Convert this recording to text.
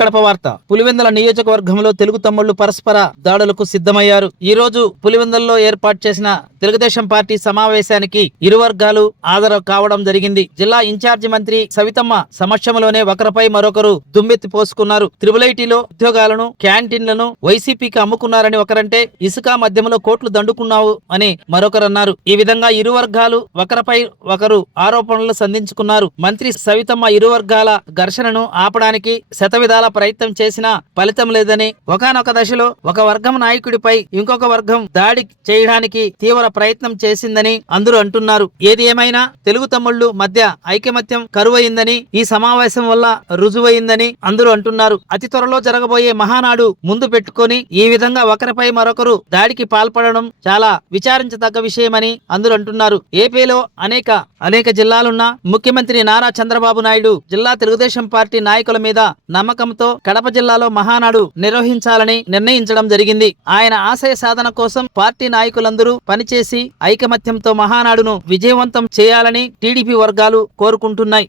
కడప వార్త. పులివెందల నియోజకవర్గంలో తెలుగు తమ్ముళ్ళు పరస్పర దాడులకు సిద్ధమయ్యారు. ఈ రోజు పులివెందల్లో ఏర్పాటు చేసిన తెలుగుదేశం పార్టీ సమావేశానికి ఇరు వర్గాలు హాజరు కావడం జరిగింది. జిల్లా ఇన్ఛార్జి మంత్రి సవితమ్మ సమక్షంలోనే ఒకరిపై మరొకరు దుమ్మెత్తి పోసుకున్నారు. త్రిబులైటీలో ఉద్యోగాలను క్యాంటీన్లను వైసీపీకి అమ్ముకున్నారని ఒకరంటే ఇసుక మధ్యంలో కోట్లు దండుకున్నావు అని మరొకరన్నారు. ఈ విధంగా ఇరు వర్గాలు ఒకరిపై ఒకరు ఆరోపణలు సంధించుకున్నారు. మంత్రి సవితమ్మ ఇరు వర్గాల ఘర్షణను ఆపడానికి శతవిధాల ప్రయత్నం చేసినా ఫలితం లేదని ఒకానొక దశలో ఒక వర్గం నాయకుడిపై ఇంకొక వర్గం దాడి చేయడానికి తీవ్ర ప్రయత్నం చేసిందని అందరూ అంటున్నారు. ఏది ఏమైనా తెలుగు తమ్ముళ్ళు మధ్య ఐకమత్యం కరువయిందని ఈ సమావేశం వల్ల రుజువైందని అందరూ అంటున్నారు. అతి త్వరలో జరగబోయే మహానాడు ముందు పెట్టుకొని ఈ విధంగా ఒకరిపై మరొకరు దాడికి పాల్పడడం చాలా విచారించదగ్గ విషయమని అందరూ అంటున్నారు. ఏపీలో అనేక అనేక జిల్లాలున్న ముఖ్యమంత్రి నారా చంద్రబాబు నాయుడు జిల్లా తెలుగుదేశం పార్టీ నాయకుల మీద నమ్మకం నమ్మకంతో కడప జిల్లాలో మహానాడు నిర్వహించాలని నిర్ణయించడం జరిగింది. ఆయన ఆశయ సాధన కోసం పార్టీ నాయకులందరూ పనిచేసి ఐకమత్యంతో మహానాడును విజయవంతం చేయాలని టీడీపీ వర్గాలు కోరుకుంటున్నాయి.